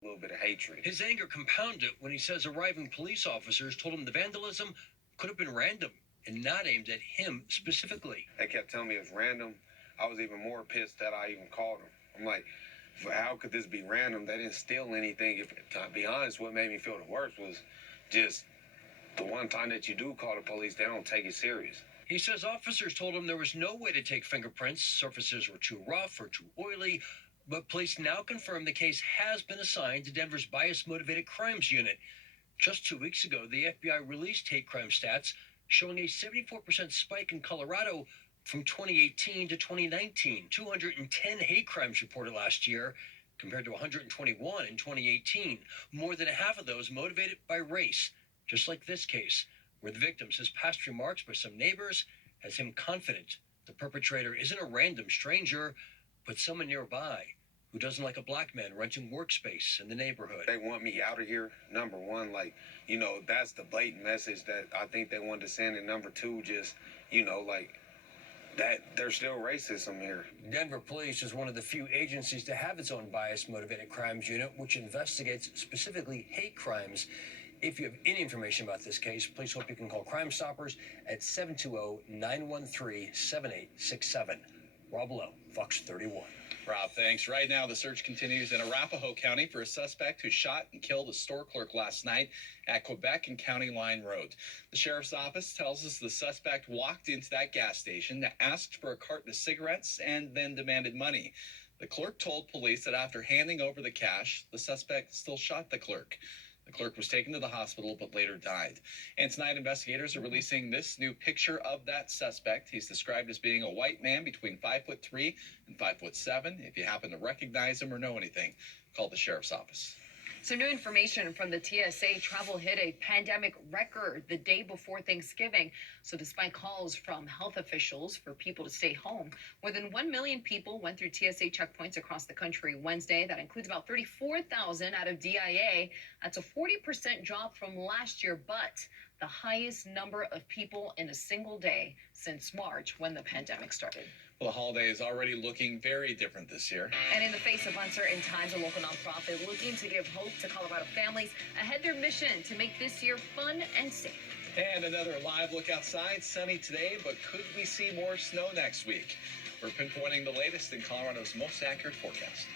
a little bit of hatred. His anger compounded when he says arriving police officers told him the vandalism could have been random and not aimed at him specifically. They kept telling me it was random. I was even more pissed that I even called them. I'm like, how could this be random? They didn't steal anything. If to be honest, what made me feel the worst was just the one time that you do call the police, they don't take it serious. He says officers told him there was no way to take fingerprints, surfaces were too rough or too oily, but police now confirm the case has been assigned to Denver's Bias-Motivated Crimes Unit. Just 2 weeks ago, the FBI released hate crime stats showing a 74% spike in Colorado from 2018 to 2019. 210 hate crimes reported last year compared to 121 in 2018. More than half of those motivated by race, just like this case, where the victim says past remarks by some neighbors has him confident the perpetrator isn't a random stranger, but someone nearby who doesn't like a black man renting workspace in the neighborhood. They want me out of here, number one. Like, that's the blatant message that I think they wanted to send. And number two, just, like, that there's still racism here. Denver Police is one of the few agencies to have its own bias-motivated crimes unit, which investigates specifically hate crimes. If you have any information about this case, please hope you can call Crime Stoppers at 720-913-7867. Rob Lowe, Fox 31. Rob, thanks. Right now, the search continues in Arapahoe County for a suspect who shot and killed a store clerk last night at Quebec and County Line Road. The sheriff's office tells us the suspect walked into that gas station, asked for a carton of cigarettes, and then demanded money. The clerk told police that after handing over the cash, the suspect still shot the clerk. The clerk was taken to the hospital but later died. And tonight, investigators are releasing this new picture of that suspect. He's described as being a white man between 5'3" and 5'7". If you happen to recognize him or know anything, call the sheriff's office. So new information from the TSA, travel hit a pandemic record the day before Thanksgiving. So despite calls from health officials for people to stay home, more than 1 million people went through TSA checkpoints across the country Wednesday. That includes about 34,000 out of DIA. That's a 40% drop from last year, but the highest number of people in a single day since March when the pandemic started. Well, the holiday is already looking very different this year. And in the face of uncertain times, a local nonprofit looking to give hope to Colorado families ahead their mission to make this year fun and safe. And another live look outside. Sunny today, but could we see more snow next week? We're pinpointing the latest in Colorado's most accurate forecast.